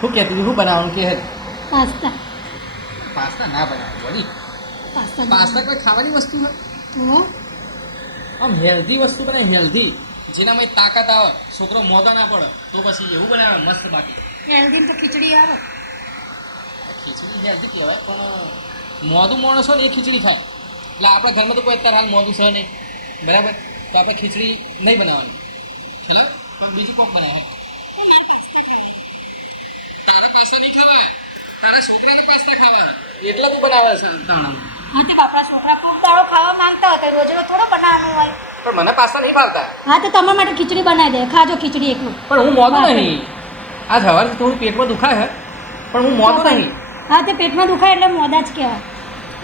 શું કહેતી શું બનાવવાનું કે પાસ્તા પાસ્તા ના બનાવવાનું વળી પાસ્તા પાસ્તા કોઈ ખાવાની વસ્તુ હોય તો આમ હેલ્ધી વસ્તુ બનાવે હેલ્ધી જેનામાં તાકાત આવે છોકરો મોદા ના પડે તો પછી એવું બનાવે મસ્ત બાકી હેલ્ધી તો ખીચડી આવે ખીચડી હેલ્ધી કહેવાય પણ મોદું માણસ હોય ને એ ખીચડી ખાય એટલે આપણા ઘરમાં તો કોઈ અત્યારે હાલ મોદું છે નહીં બરાબર તો આપણે ખીચડી નહીં બનાવવાની ચલો પણ બીજું કોણ બનાવે તારા પાસ્તા નહીં ખાવા તારા છોકરાને પાસ્તા ખાવા એટલે તું બનાવે છે તાણા હા તે બાપડા છોકરા ખૂબ દાળો ખાવા માંગતા હોય તો રોજ રોજ થોડો બનાવવાનું હોય પણ મને પાસ્તા નહીં ભાવતા હા તો તમારા માટે ખીચડી બનાવી દે ખાજો ખીચડી એકલું પણ હું મોદું નહીં આજ સવારથી થોડું પેટમાં દુખાય છે પણ હું મોદું નહીં હા તે પેટમાં દુખાય એટલે મોદા જ કહેવાય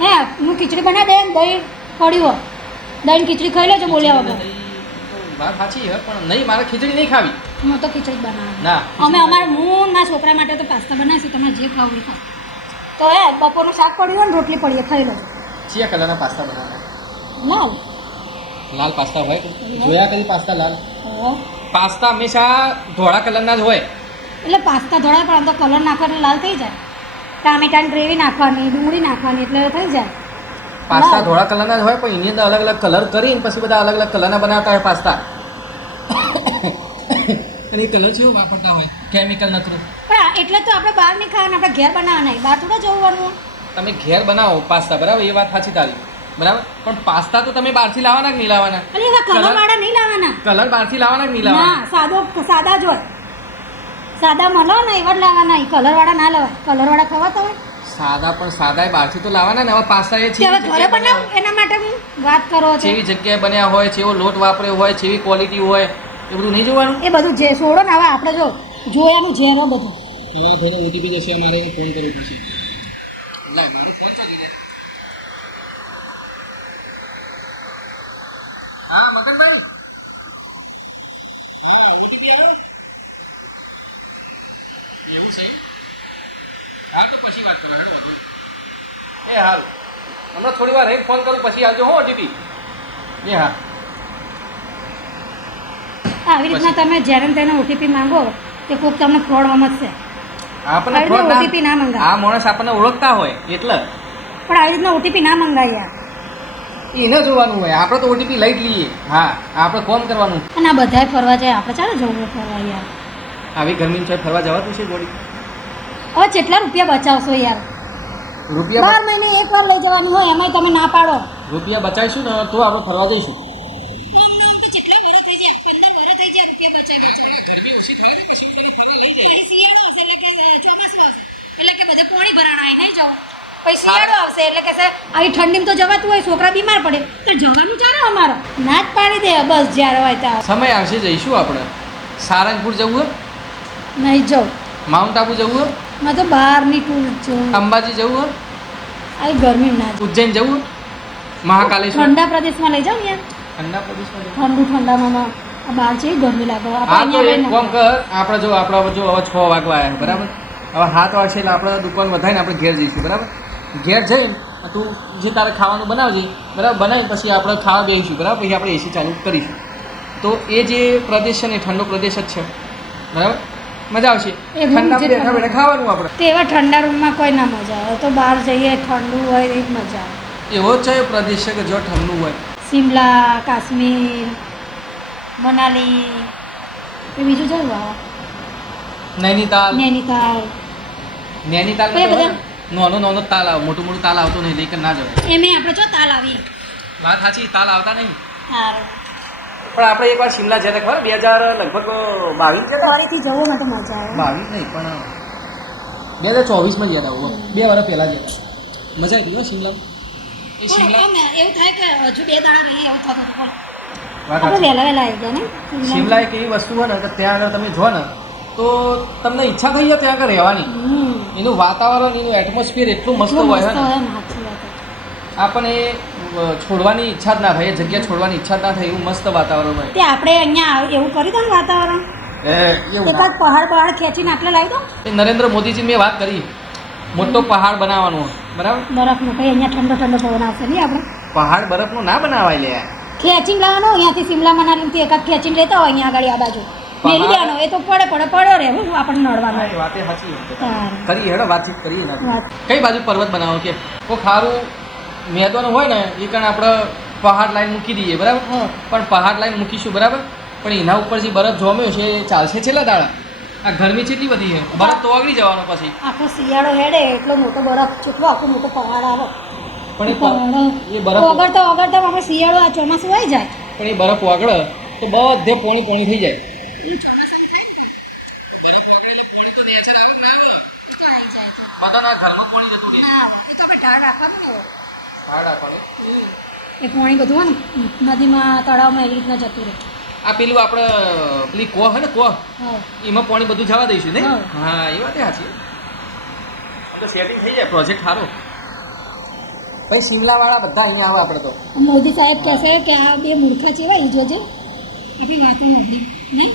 હે હું ખીચડી બનાવી દે દહીં પડ્યું હોય દહીં ખીચડી ખાઈ લેજો બોલ્યા વગર વાત સાચી છે પણ નહીં મારે ખીચડી નહીં ખાવી હું તો ખીચડી બનાવું ના અમે અમારા હું ના છોકરા માટે તો પાસ્તા બનાવીશું તમારે જે ખાવું એ ખાવ તો હે બપોરનું શાક પડ્યું હોય ને રોટલી પડીએ ખાઈ લેજો કયા કલરના પાસ્તા બનાવવાના લાવ લાલ પાસ્તા હોય જોયા કદી પાસ્તા લાલ ઓહો. પાસ્તા હંમેશા ધોળા કલરના જ હોય એટલે પાસ્તા ધોળા પણ અંદર કલર નાખો એટલે લાલ થઈ જાય ટામેટાની ગ્રેવી નાખવાની ડુંગળી નાખવાની એટલે થઈ જાય પાસ્તા લાલ. ધોળા કલરના જ હોય પણ એની અંદર અલગ અલગ કલર કરીને પછી બધા અલગ અલગ કલરના બનાવતા હોય પાસ્તા અને એ કલર જેવું વાપરતા હોય કેમિકલ નકરું પણ એટલે તો આપણે બહાર નહીં ખાવાના આપણે ઘેર બનાવવાના બહાર થોડા જવાનું તમે ઘેર બનાવો પાસ્તા બરાબર એ વાત સાચી તારી બરાબર પણ પાસ્તા તો તમે બહારથી લાવવાના કે નહીં લાવવાના અરે એવા કલર વાળા નહીં લાવવાના કલર બહારથી લાવવાના કે નહીં લાવવાના ના સાદા જ હોય સાદા મળો ને એવા જ લાવવાના કલર વાળા ના લેવાય કલર વાળા ખવાતા હોય સાદા પણ સાદા બહારથી તો લાવવાના ને હવે પાસ્તા એ કે હવે ઘરે બનાવ એના માટે હું વાત કરો છો જેવી જગ્યાએ બન્યા હોય જેવો લોટ વાપર્યો હોય જેવી ક્વોલિટી હોય એ બધું નહીં જોવાનું એ બધું જે છોડો ને હવે આપણે જો જોયાનું ઝેરો બધું હા ભાઈને ઓટીપી જશે મારે ફોન કરવો પડશે લાય મારું ફોન ચાલી જાય હા મગનભાઈ હા ઓટીપી આવ્યો એવું છે હા તો પછી વાત કરો હેડો વધુ એ હારું હમણાં થોડી વાર રહીને ફોન કરું પછી આવજો હો ઓટીપી એ હા આવી રીતના તમે જ્યારે તેને ઓટીપી માંગો તે કોઈક તમને ફ્રોડ સમજશે આપણને આવી ફ્રોડ રીતના ઓટીપી ના મંગાય આ માણસ આપણને ઓળખતા હોય એટલે પણ આવી રીતના ઓટીપી ના મંગાય યાર એને જોવાનું હોય આપણે તો ઓટીપી લઈ જ લઈએ હા આપણે કોમ કરવાનું અને આ બધાય ફરવા જાય આપણે ચાલો જવું હોય ફરવા યાર આવી ગરમી છે ફરવા જવાતું છે જોડી હવે કેટલા રૂપિયા બચાવશો યાર રૂપિયા 12 મહિને એક વાર લઈ જવાની હોય એમાંય તમે ના પાડો રૂપિયા બચાવીશું ને તો આપણે ફરવા જઈશું આવી ઠંડીમાં તો જવાતું હોય છોકરા બીમાર પડે તો જવાનું ચાલે અમારે ના જ પાડી દે બસ જ્યારે હોય ત્યાં સમય આવશે જઈશું આપણે સારંગપુર જવું હોય નહીં જાઉં માઉન્ટ આબુ જવું હોય મેં તો બહારની ટૂર જોઉં અંબાજી જવું હોય આવી ગરમી ના જાઉં. ઉજ્જૈન જવું હોય મહાકાલેશ્વર ઠંડા પ્રદેશમાં લઈ જાઉં યાર ઠંડા પ્રદેશમાં જવું ઠંડામાં આ બહાર છે ગરમી લાગે હા તો એક આપણે કામ કર આપણે જો હવે 6 વાગવા આવ્યા બરાબર હવે 7 વાગશે એટલે આપણે દુકાન વધારીને આપણે ઘેર જઈશું બરાબર ઘેર જઈને તું જે તારે ખાવાનું બનાવજે બરાબર બનાવીને પછી આપણે ખાવા બેસીશું બરાબર પછી આપણે એસી ચાલુ કરીશું તો એ જે પ્રદેશ છે ને એ ઠંડો પ્રદેશ જ છે બરાબર મજા આવશે એ room ઠંડા જે બેઠા બેઠા ખાવાનું આપણે તે એવા ઠંડા રૂમમાં કોઈ ના મજા આવે તો બહાર જઈએ ઠંડુ હોય એ જ મજા આવે એવો જ છે એ પ્રદેશ છે કે જો ઠંડુ હોય શિમલા કાશ્મીર મનાલી એ બીજું જવું આવે નૈનીતાલ નૈનીતાલ નૈનીતાલ એ બધા નાનો તાલ આવે મોટું તાલ આવતો નહીં લેકન ના જવાય એમે આપણે જો તાલ આવી વાત સાચી તાલ આવતા નહીં સારું પણ આપણે એકવાર શિમલા જતા ખબર 2000 લગભગ 22 જતા ફરીથી જવું મને તો મજા આવે 22 નહીં પણ 2024 ગયા હતા 2 વર્ષ પહેલાં ગયા મજા આવી ગઈ શિમલા એ શિમલા એમ એવું થાય કે હજુ 2 દાડા રહીએ એવું થતું હતું વાત આપણે સાચી. વહેલા આવી ગયા ને શિમલા એક એવી વસ્તુ હોય ને કે ત્યાં આગળ તમે જો ને તો તમને ઈચ્છા થઈ જાય ત્યાં આગળ રહેવાની એનું વાતાવરણ એનું એટમોસ્ફિયર એટલું મસ્ત એટલું હોય મસ્ત ને હોય ને સાચી વાત છે. આપણને છોડવાની ઈચ્છા જ ના થાય એ જગ્યા છોડવાની ઈચ્છા જ ના થાય એવું મસ્ત વાતાવરણ હોય તે આપણે અહીંયા એવું કરી દો ને વાતાવરણ એવું એકાદ પહાડ ખેંચીને આટલે લાવી દો એ નરેન્દ્ર મોદીજી મેં વાત કરી મોટો પહાડ બનાવવાનો બરાબર બરફનો કઈ અહીંયા ઠંડો ઠંડો પવન આવશે નહીં આપણે પહાડ બરફનો ના બનાવાય લે ખેંચીને લાવવાનો અહીંયાથી શિમલા મનાલીથી એકાદ ખેંચીને લેતા હોય અહીંયા આગળ આ બાજુ મેલી દેવાનો એ તો પડ્યો રે હું આપણને નડવાનો હા, એ વાતે સાચી વાત છે. તારે. ખરી હેડો વાતચીત કરીએ ને આપણે. વાત. કઈ બાજુ પર્વત બનાવો કે કોઈ ખારું મેદાન હોય ને એ કારણ આપણે પહાડ લાઈન મૂકી દઈએ બરાબર હા. પણ પહાડ લાઈન મૂકીશું બરાબર પણ એના ઉપર જે બરફ જોમ્યો છે એ ચાલશે છેલ્લા દાડા આ ગરમી કેટલી બધી છે બરફ તો ઓગળી જવાનો પછી આખો શિયાળો હેડે એટલો મોટો બરફ કેટલો આખો મોટો પહાડ આવે પણ એ બરફ ઓગળતા આપણે શિયાળો આ ચોમાસું આવી જાય પણ એ બરફ ઓગળે તો બધે પોણી થઈ જાય એ પાણી બધું હોય ને નદીમાં તળાવમાં એવી રીતના જતું રહે આ પેલું આપણે પેલી કોહ હે ને કોહ હા એમાં પાણી બધું જવા દઈશું નહીં હા. હા એ વાત સાચી તો સેટિંગ થઈ જાય પ્રોજેક્ટ સારો ભાઈ શિમલા વાળા બધા અહીંયા આવે આપણે તો મોદી સાહેબ કહેશે કે આ બે મૂર્ખા છે એવા ઈ જોજે આપણી વાતો મોદી નહીં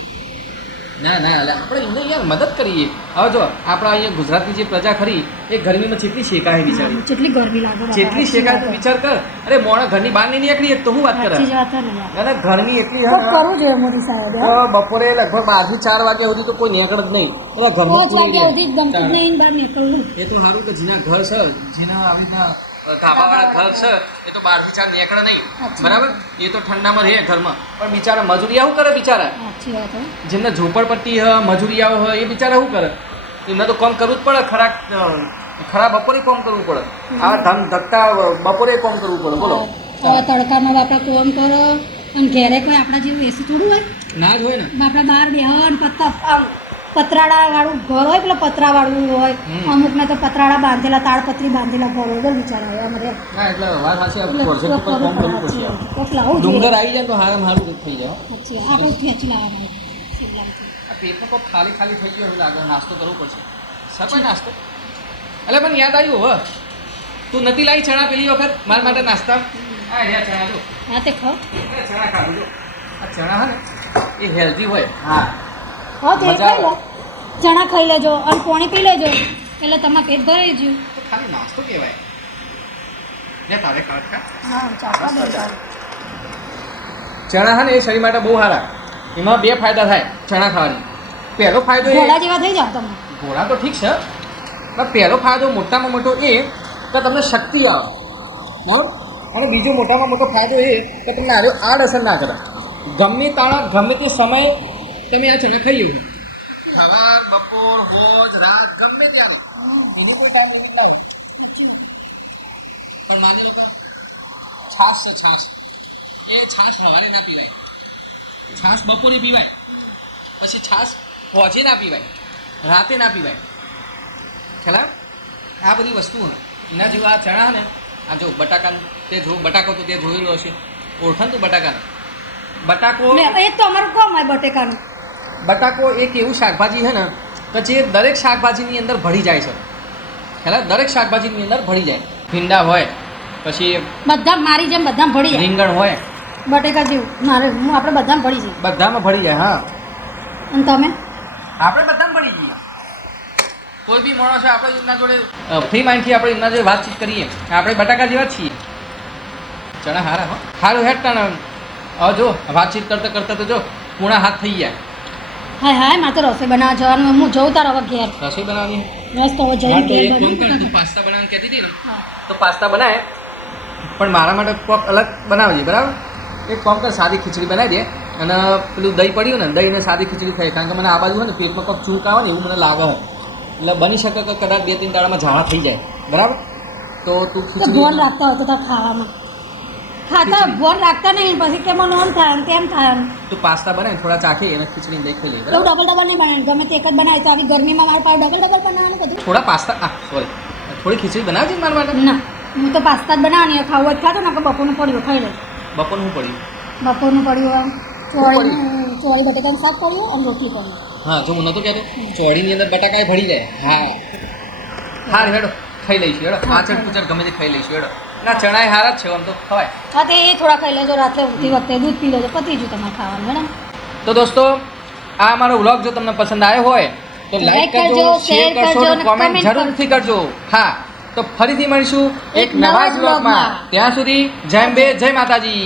ના ના એટલે આપણે એમને યાર મદદ કરીએ હવે જો આપણા અહીંયા ગુજરાતની જે પ્રજા ખરી એ ગરમીમાં કેટલી શેકાય બિચારી કેટલી ગરમી લાગે બાબા. જેટલી શેકાય તું વિચાર કર અરે મોણા ઘરની બહાર નહીં નીકળી તો હું વાત કરે સાચી જ વાત છે ને યાર. ના ના ગરમી એટલી કોક હે કરવું જોઈએ મોદી સાહેબ તો બપોરે લગભગ 12 થી 4 વાગ્યા સુધી તો કોઈ નીકળ જ નહીં બધા ઘરમાં 5 વાગ્યા સુધી જ ગમતું જ નહીં બહાર નીકળવું એ તો સારું કે જેના ઘર છે જેના આવી રીતના ધાબાવાળા ઘર છે એ તો 12 થી 4 નીકળે નહીં અચ્છા. બરાબર એ તો ઠંડામાં રહે ઘરમાં પણ બિચારા મજૂરી આવું કરે બિચારા સાચી વાત હે જેમને ઝોપડપટ્ટી હ મજૂરિયાઓ હોય એ બિચારા શું કરે એમને તો કામ કરવું જ પડે ખરા બપોરે કામ કરવું પડે આ ધમ ધકતા બપોરે કામ કરવું પડે બોલો હવે તડકામાં આપણે કોમ કરો અને ઘેરે કોઈ આપણા જેવું એસી થોડું હોય ના જ હોય ને આપણે બહાર બેહન પતરાળા વાળું ઘર હોય પેલા પતરા વાળું હોય અમુક ને તો પતરાળા બાંધેલા તાડપત્રી બાંધેલા ઘર હોય બિચારા હોય અમારે ના એટલે વાત સાચી આ પ્રોજેક્ટ ઉપર કામ કરવું પડશે કોક લાવવું ડુંગર જોઈએ આવી જાય તો હારામાં હારું થઈ જાય સાચી વાત. આપણે ખેંચી લાવવાના શિમલામાંથી. આ પેટમાં કોઈ ખાલી ખાલી થઈ ગયો એવું લાગે નાસ્તો કરવો પડશે સપાય નાસ્તો એટલે મને યાદ આવ્યું હવે તું નથી લાવી ચણા પેલી વખત મારા માટે નાસ્તા આ રહ્યા ચણા જો હા તે ખાઓ એ ચણા ખાધું જો આ ચણા હે ને એ હેલ્ધી હોય હા હા તે મજા ખાઈ લો ચણા ખાઈ લેજો અને પાણી પી લેજો એટલે તમારું પેટ ભરાઈ ગયું તો ખાલી નાસ્તો કહેવાય ને તારે ખાટ ખા હા ચાખવા દે ચાલો. ચણા હે ને એ શરીર માટે બહુ સારા એમાં બે ફાયદા થાય ચણા ખાવાની પહેલો ફાયદો એ ઘોડા જેવા થઈ જાવ તમે ઘોડા તો ઠીક છે પણ પહેલો ફાયદો મોટામાં મોટો એ કે તમને શક્તિ આવે બરાબર અને બીજો મોટામાં મોટો ફાયદો એ કે તમને આડઅસર ના કરે ગમે તાણા ગમે તે સમયે તમે આ ચણા ખાઈ લેવું સવાર બપોર હોજ રાત ગમે ત્યારે એનું કોઈ કામ નહીં લાવો પણ માની લો કે છાશ છે છાશ એ છાશ સવારે ના પીવાય છાશ બપોરે પીવાય પછી છાશ હોજે ના પીવાય રાતે ના પીવાય ખ્યાલ આ બધી વસ્તુ હે એના જેવું આ ચણા ને આ જો બટાકા તે જો બટાકો તો તે જોયેલો હશે ઓળખાણ તું બટાકાને બટાકો એ તો અમારું કામ હોય બટેકાનું બટાકો એક એવું શાકભાજી છે ને કે જે દરેક શાકભાજીની અંદર ભળી જાય છે ખ્યાલ દરેક શાકભાજીની અંદર ભળી જાય ભીંડા હોય પછી બધા મારી જેમ બધા ભળી જાય રીંગણ હોય બટેકા જેવું આપણે બધા ભળી જઈએ બધામાં ભળી જાય હા અને તમે આપણે બધામાં ભળી જઈએ કોઈ બી માણસ હોય આપણે એમના જોડે ફ્રી માઇન્ડથી આપણે એમના જોડે વાતચીત કરીએ આપણે બટાકા જેવા જ છીએ ચણા હારા હો સારું હેડ તને હવે જો વાતચીત કરતાં કરતાં તો જો પૂણા હાથ થઈ ગયા હાય હાય મારે તો રસોઈ બનાવવા જવાનું હું જઉં તાર હવે ઘેર રસોઈ બનાવવાની બસ તો હવે જઈને હા, તો ઘેર એક કામ કર, બનાવું તું પાસ્તા બનાવવાનું કહેતી હતી ને હા તો પાસ્તા બનાવે પણ મારા માટે કોક અલગ બનાવજે બરાબર એક કામ કર સાદી ખીચડી બનાવી દે અને પેલું દહીં પડ્યું ને દહીં ને સાદી ખીચડી ખાઈ કારણ કે મને આ બાજુ હોય ને પેટમાં કોક ચૂક આવે ને એવું મને લાગે છે. એટલે બની શકે કે કદાચ 2-3 દાડામાં ઝાડા થઈ જાય બરાબર તો તું તો ખીચડી ભોન રાખતા હોય તો તાર ખાવામાં ખાતા ભોન રાખતા નહીં પછી કેમ નોન થાય ને તેમ થાય ને. તું પાસ્તા બનાવે થોડા ચાખી અને ખીચડી દહીં ખાઈ લે એવું બરાબર ડબલ નહીં બનાવે ગમે તે એક જ બનાવે તો આવી ગરમીમાં મારે પાસે ડબલ બનાવવાનું બધું થોડા પાસ્તા સોરી થોડી ખીચડી બનાવજે ને મારા માટે ના હું તો પાસ્તા જ બનાવવાની ખાવું હોય તો ખાતો ને કે બપોરનું પડ્યું ખાઈ લે બપોરનું પડ્યું બપોરનું પડ્યું આમ ચોળી બટેકાનું શાક પડ્યું અને રોટલી પડ્યું હા જો હું નહોતું કહેતો ચોળીની અંદર બટાકા ભળી જાય હા હાર હેડો ખાઈ લઈશું હેડો પાછળ પૂછડ ગમે તે ખાઈ લઈશું હેડો ના ચણા હારા જ છે આમ તો ખવાય હા તે એ થોડા ખાઈ લેજો રાત્રે ઊંઘતી વખતે દૂધ પી લેજો પતી ગયું તમારે ખાવાનું મેડમ તો દોસ્તો આ અમારો વ્લોગ જો તમને પસંદ આવ્યો હોય તો લાઈક Like કરજો કરજો, શેર share કરજો કરજો અને અને કોમેન્ટ comment જરૂરથી કરજો હા તો ફરીથી મળીશું એક એક નવા નવા જ જ વ્લોગમાં vlogમાં. ત્યાં સુધી જય અંબે જય માતાજી